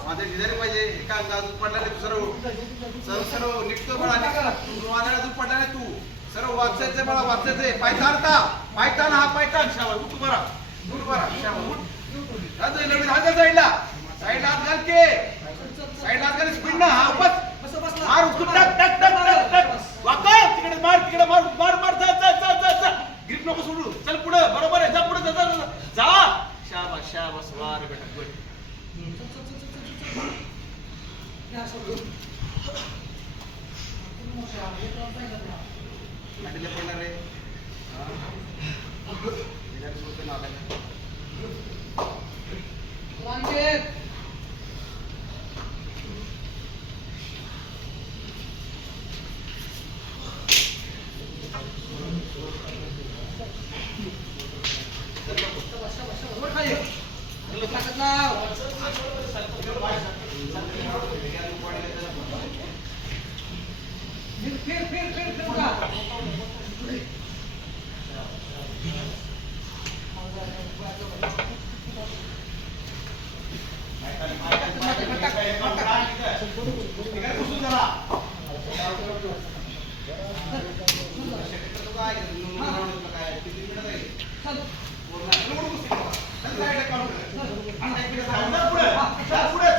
माझ्या डिझाईन पाहिजे एका अजून पडला नाही तू सर्व सर्व निघतो बळा वादळ अजून पडला नाही तू सर्व वाचायचंय मला वाचायचंय पायतान का पायतान हा पायतान शाबा उठ बरा उठ बरा शाबा उठ राहतोय नवीन हात साईडला साईडला हात घाल के साईडला हात घाल स्पीड ना हा बस मार उसको टक टक टक टक टक वाका तिकडे मार मार मार जा जा जा जा जा ग्रिप नको सोडू चल पुढे बरोबर आहे जा पुढे जा जा शाबास शाबास वार बेटा गुड पहिला रे पुढे